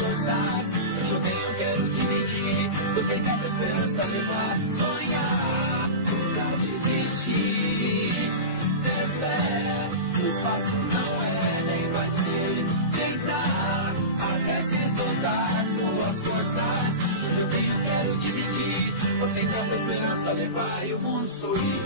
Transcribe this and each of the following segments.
forças. Hoje eu tenho, quero dividir. Busquei tanta esperança, levar, sonhar, nunca desistir. Ter fé, pois fácil não é, nem vai ser. Tentar, até se esgotar suas forças. Hoje eu tenho, quero dividir. Busquei tanta esperança, levar e o mundo sorrir.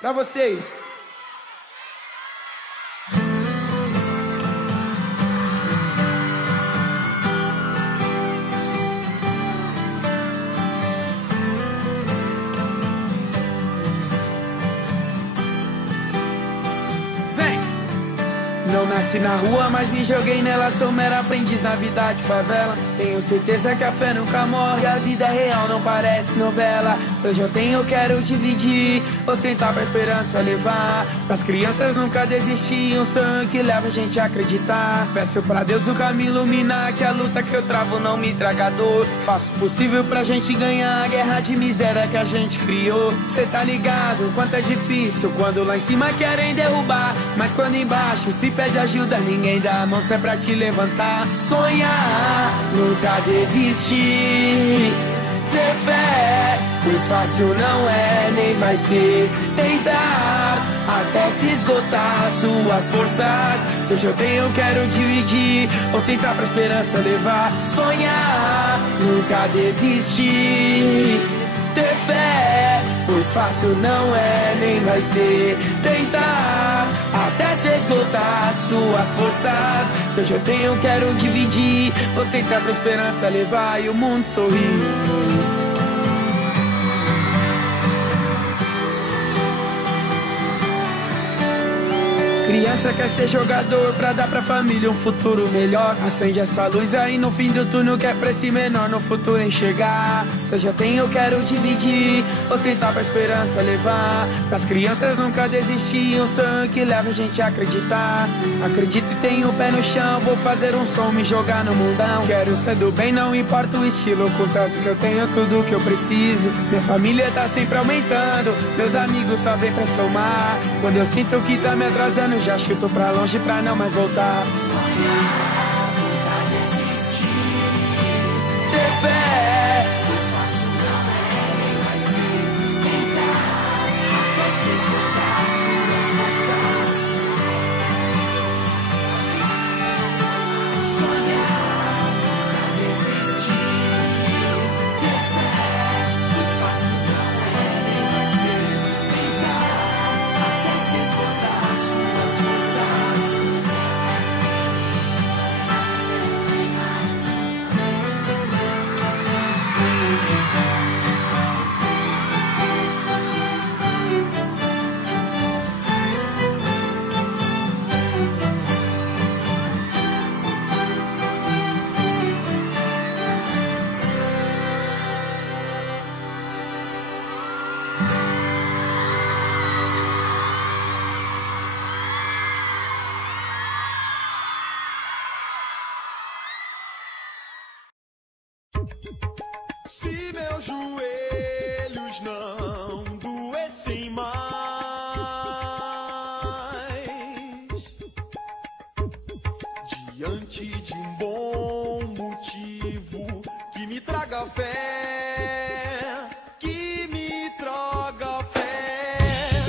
Pra vocês. Não nasci na rua, mas me joguei nela. Sou mero aprendiz na vida de favela. Tenho certeza que a fé nunca morre. A vida é real, não parece novela. Se hoje eu tenho, eu quero dividir. Ostentar pra esperança levar. Pras crianças nunca desistir. Um sonho que leva a gente a acreditar. Peço pra Deus nunca me iluminar. Que a luta que eu travo não me traga dor. Faço o possível pra gente ganhar a guerra de miséria que a gente criou. Cê tá ligado quanto é difícil quando lá em cima querem derrubar. Mas quando embaixo se pede ajuda, ninguém dá a mão, só é pra te levantar. Sonhar, nunca desistir. Ter fé, pois fácil não é, nem vai ser. Tentar, até se esgotar suas forças. Se hoje eu tenho, eu quero dividir. Ostentar pra esperança levar. Sonhar, nunca desistir. Ter fé, pois fácil não é, nem vai ser. Tentar, até se esgotar suas forças. Se hoje eu tenho, eu quero dividir. Vou tentar pra esperança levar e o mundo sorrir. Criança quer ser jogador pra dar pra família um futuro melhor. Acende essa luz aí no fim do túnel que é pra esse menor no futuro enxergar. Se eu já tenho, eu quero dividir. Ostentar pra esperança levar. Pras crianças nunca desistir. Um sonho que leva a gente a acreditar. Acredito e tenho o pé no chão. Vou fazer um som, me jogar no mundão. Quero ser do bem, não importa o estilo. Contanto que eu tenho tudo que eu preciso. Minha família tá sempre aumentando. Meus amigos só vêm pra somar. Quando eu sinto que tá me atrasando, já chuto pra longe pra não mais voltar. Sonhar, nunca desistir. Ter fé, pois fácil não é, nem vai ser. Tentar, até se esgotar suas forças. Sonhar, nunca desistir. Ter fé, pois fácil não é, nem vai ser. Tentar, até se esgotar suas forças. meus joelhos não doessem mais, diante de um bom motivo que me traga fé, que me traga fé.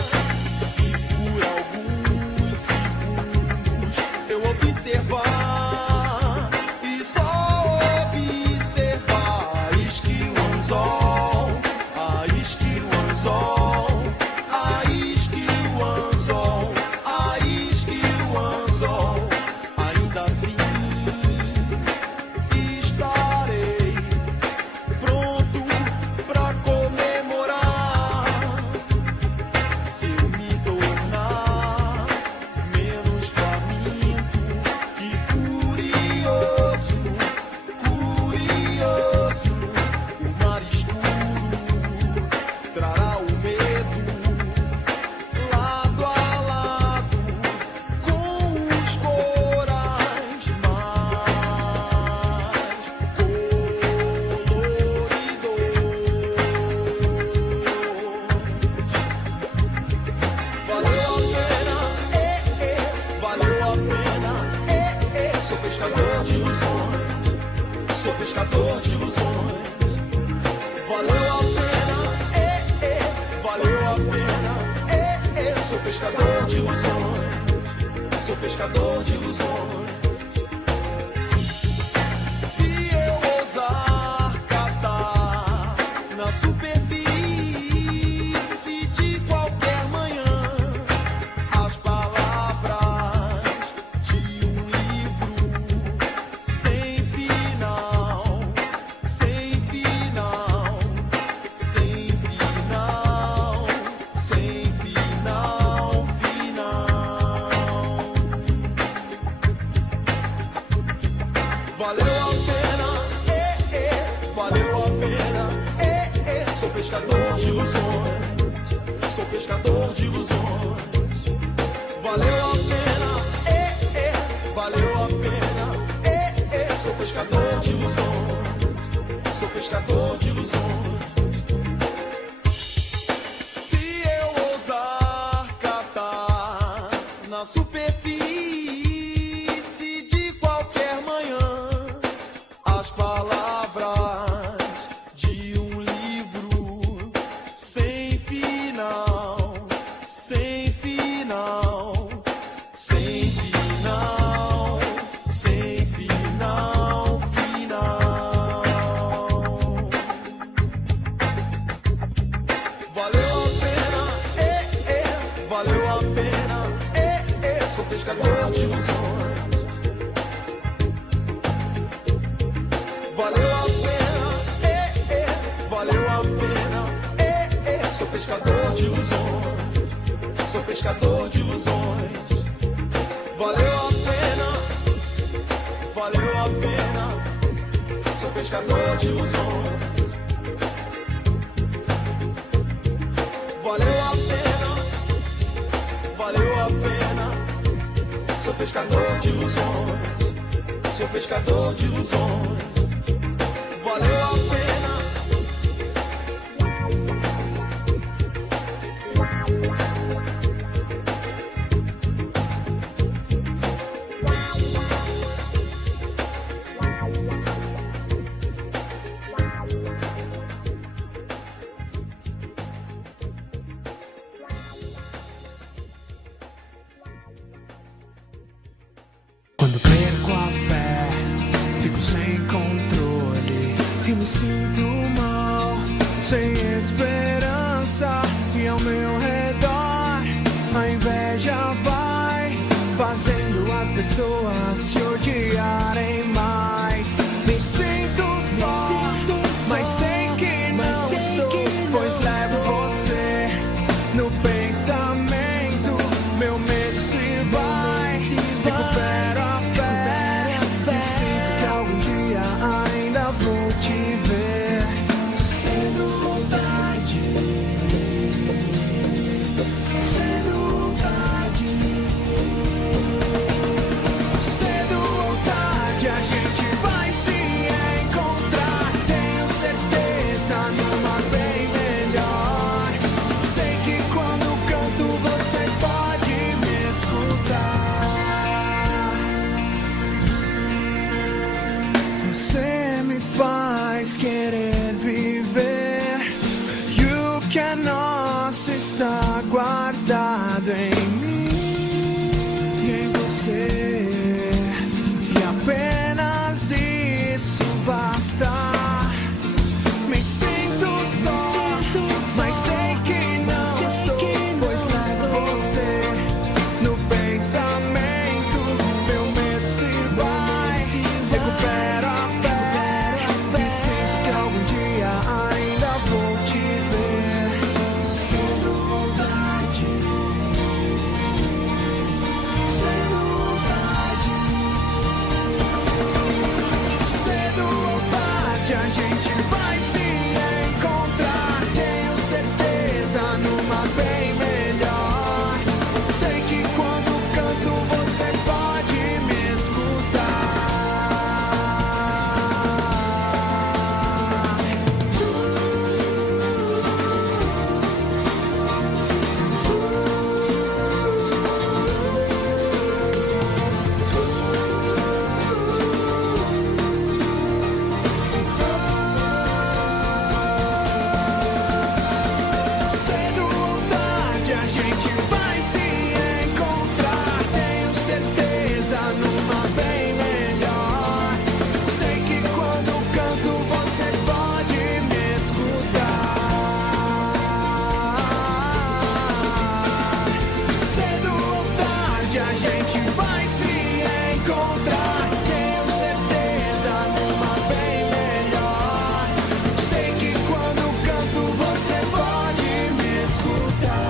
Se por alguns segundos eu observar e só observar, isque o anzol, a isque o anzol, a isque o anzol, a isque o anzol, ainda assim estarei pronto pra comemorar. Se eu me tornar menos faminto e curioso, curioso, o mar escuro trará o medo lado a lado com os corais mais coloridos. Valeu a pena, valeu a pena, sou pescador de ilusões, sou pescador de ilusões. Valeu a pena, valeu a pena, sou pescador de ilusões, sou pescador de ilusões. Se eu ousar catar na superfície de qualquer manhã as palavras de um livro sem final, sem final, sem final, sem final, final. Valeu a pena, valeu a pena, sou pescador de ilusões, sou pescador de ilusões. Valeu a pena, valeu a pena, sou pescador de ilusões, sou pescador de ilusões. Se eu ousar catar na superfície de qualquer manhã as palavras de um livro sem final, sem final, sem final, sem final, final. Valeu a pena, valeu a pena, sou pescador de ilusões. Valeu a pena, valeu a pena, sou pescador de ilusões, sou pescador de ilusões. Valeu a pena, valeu a pena, sou pescador de ilusões. Valeu a pena, valeu a pena, sou pescador de ilusões, sou pescador de ilusões. Valeu a pena. Quando perco a fé, fico sem controle e me sinto mal, sem esperança. E ao meu redor a inveja vai fazendo as pessoas se odiarem mais. Me sinto só, mas sei que não estou, pois levo você no pensamento. Meu medo se vai, recupero a fé e sinto que algum dia ainda vou te ver. Cedo ou tarde, cedo ou tarde, cedo ou tarde a gente mais querer viver. E o que é nosso está guardado em mim e em você. E apenas isso basta. Me sinto só, mas sei que não estou, pois levo você no pensamento. Meu medo se vai, recupero a fé e sinto que algum dia ainda vou te ver. Sendo vontade, sendo vontade, sendo vontade, a gente vai se encontrar. Tenho certeza numa bem melhor. Sei que quando canto você pode me escutar. Sendo vontade, a gente vai se encontrar. Tenho certeza numa bem melhor. Sei que quando canto você pode me escutar. Sendo vontade, a gente vai se encontrar. Tenho certeza numa bem melhor. Sei que quando canto você pode me escutar.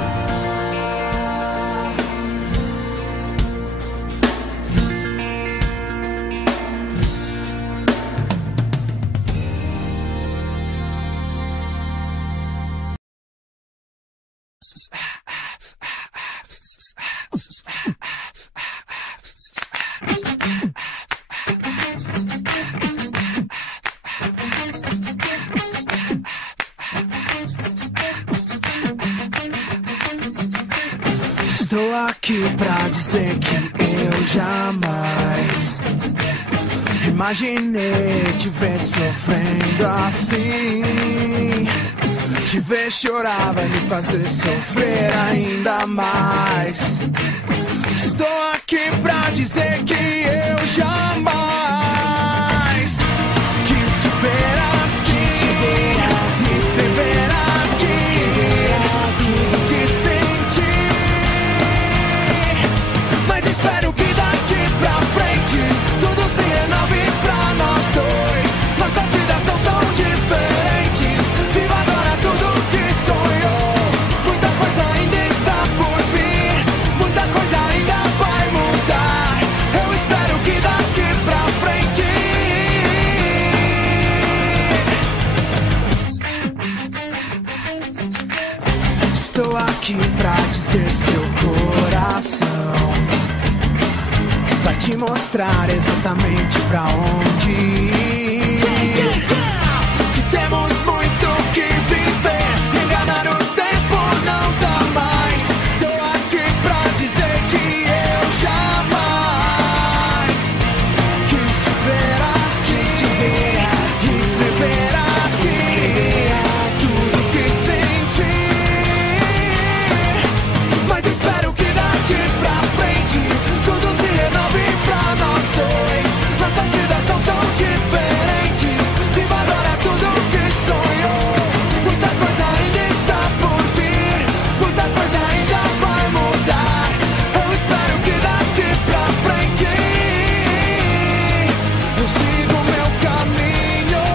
Estou aqui pra dizer que eu jamais imaginei te ver sofrendo assim. Te ver chorar vai me fazer sofrer ainda mais. Estou aqui pra dizer que eu jamais quis te ver assim, me escrever aqui tudo que senti. Mas espero que daqui pra frente tudo se renove pra nós dois. Nossas vidas são tão diferentes. Viva agora tudo que sonhou. Muita coisa ainda está por vir. Muita coisa ainda vai mudar. Eu espero que daqui pra frente estou aqui pra dizer seu coração vai te mostrar exatamente pra onde ir. Que temos muito que viver. Enganar o tempo não dá mais. Estou aqui pra dizer que eu jamais quis te ver assim, escrever aqui tudo que senti. Mas espero que daqui pra frente tudo se renove pra nós dois. Nossas vidas são tão diferentes. Viva agora tudo que sonhou. Muita coisa ainda está por vir. Muita coisa ainda vai mudar. Eu espero que daqui pra frente eu sigo meu caminho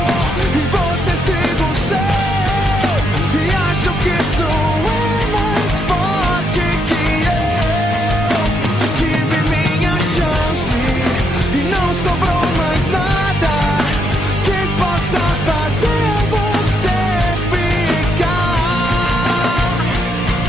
e você siga o seu. E acho que isso é mais forte que eu. Tive minha chance e não sobrou mais nada que possa fazer você ficar.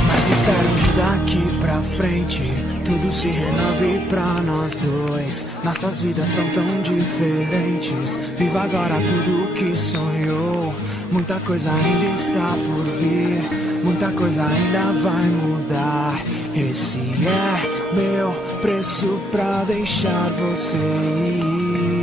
Mas espero que daqui pra frente tudo se renove pra nós dois. Nossas vidas são tão diferentes. Viva agora tudo que sonhou. Muita coisa ainda está por vir. Muita coisa ainda vai mudar. Esse é meu preço pra deixar você ir.